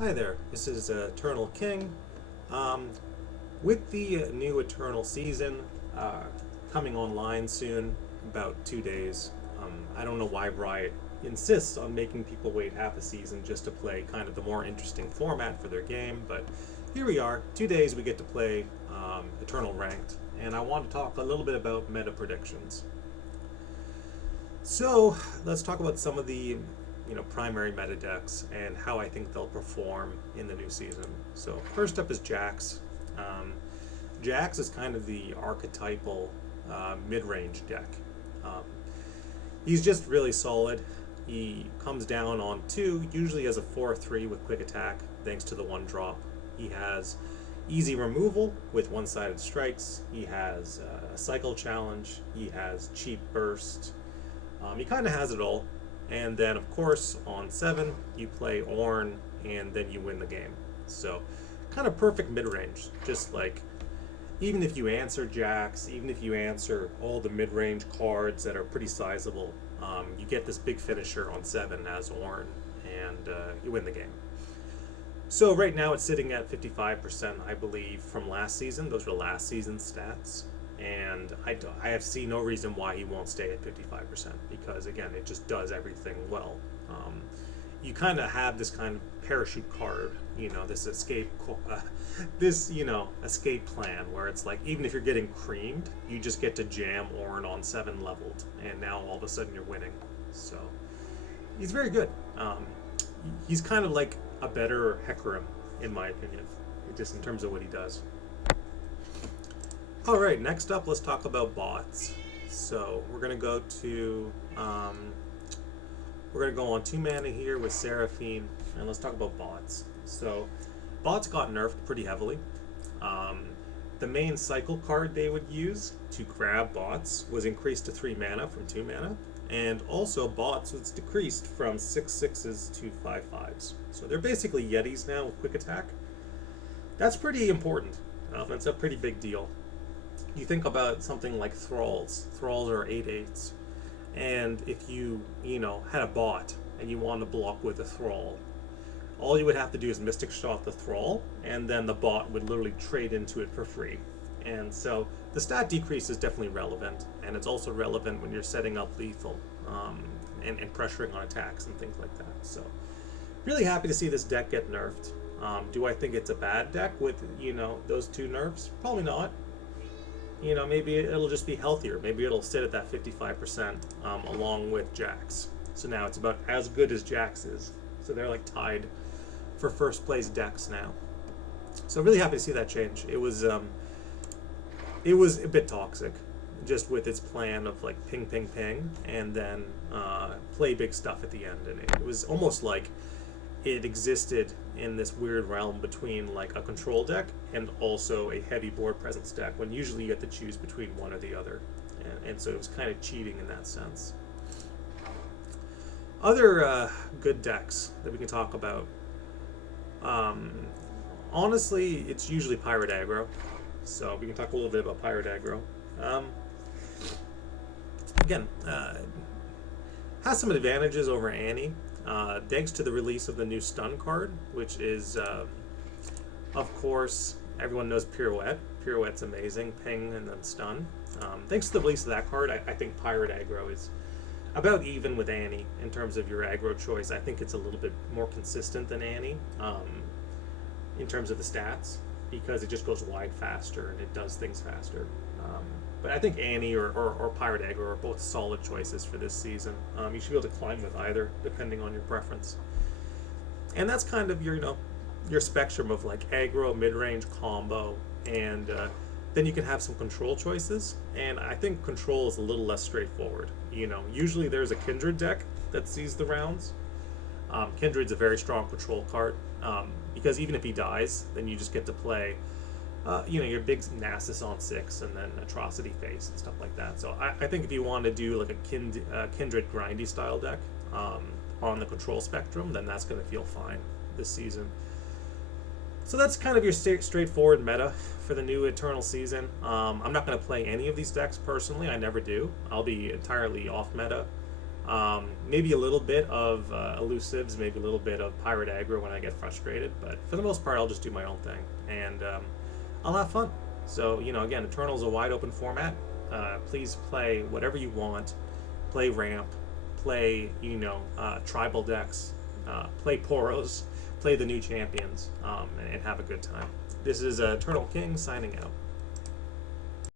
Hi there, this is Eternal King. Um, with the new Eternal season coming online soon, about 2 days, I don't know why Riot insists on making people wait half a season just to play kind of the more interesting format for their game, but here we are. 2 days we get to play Eternal Ranked, and I want to talk a little bit about meta predictions. So let's talk about some of the primary meta decks and how I think they'll perform in the new season. So first up is Jax. Um, Jax is kind of the archetypal mid-range deck. Um, he's just really solid. He comes down on two, usually as a 4/3 with quick attack, thanks to the one drop. He has easy removal with one-sided strikes. He has a cycle challenge. He has cheap burst. He kind of has it all. And then, of course, on 7, you play Ornn, and then you win the game. So, kind of perfect mid-range. Just like, even if you answer Jax, even if you answer all the mid-range cards that are pretty sizable, you get this big finisher on 7 as Ornn, and you win the game. So right now it's sitting at 55%, I believe, from last season. Those were last season's stats. And I have seen no reason why he won't stay at 55% because, again, it just does everything well. You kind of have this kind of parachute card, this escape plan where it's like even if you're getting creamed, you just get to jam Ornn on 7 leveled, and now all of a sudden you're winning. So he's very good. He's kind of like a better Hecarim, in my opinion, just in terms of what he does. All right, next up, let's talk about bots. So we're gonna go to we're gonna go on 2 mana here with Seraphine, and let's talk about bots. So bots got nerfed pretty heavily. The main cycle card they would use to grab bots was increased to 3 mana from 2 mana, and also bots was decreased from 6/6s to 5/5s. So they're basically Yetis now with quick attack. That's pretty important. That's a pretty big deal. You think about something like Thralls. Thralls are 8/8s. And if you had a bot and you want to block with a Thrall, all you would have to do is Mystic Shot the Thrall, and then the bot would literally trade into it for free. And so the stat decrease is definitely relevant, and it's also relevant when you're setting up lethal and pressuring on attacks and things like that. So really happy to see this deck get nerfed. Do I think it's a bad deck with those 2 nerfs? Probably not. Maybe it'll just be healthier. Maybe it'll sit at that 55% along with Jax. So now it's about as good as Jax is. So they're like tied for first place decks now. So really happy to see that change. It was a bit toxic, just with its plan of like ping, ping, ping, and then play big stuff at the end. And it was almost like it existed in this weird realm between like a control deck and also a heavy board presence deck, when usually you get to choose between one or the other, and so it was kind of cheating in that sense. Other good decks that we can talk about, honestly, it's usually Pirate Aggro, so we can talk a little bit about Pirate Aggro. Again, has some advantages over Annie. Thanks to the release of the new stun card, which is, of course, everyone knows Pirouette. Pirouette's amazing, ping and then stun. Thanks to the release of that card, I think Pirate Aggro is about even with Annie in terms of your aggro choice. I think it's a little bit more consistent than Annie in terms of the stats, because it just goes wide faster and it does things faster. But I think Annie or Pirate Aggro are both solid choices for this season. You should be able to climb with either, depending on your preference. And that's kind of your spectrum of like aggro, mid-range, combo, and then you can have some control choices. And I think control is a little less straightforward. Usually there's a Kindred deck that sees the rounds. Kindred's a very strong control card, because even if he dies, then you just get to play your big Nasus on 6 and then Atrocity Face and stuff like that. So I think if you want to do like a Kindred grindy style deck on the control spectrum, then that's going to feel fine this season. So that's kind of your straightforward meta for the new Eternal season. I'm not going to play any of these decks personally. I never do. I'll be entirely off meta. Maybe a little bit of elusives, maybe a little bit of pirate aggro when I get frustrated, but for the most part, I'll just do my own thing, and I'll have fun. So, again, Eternal's a wide open format. Please play whatever you want. Play ramp, play, tribal decks, play Poros, play the new champions, and have a good time. This is Eternal King signing out.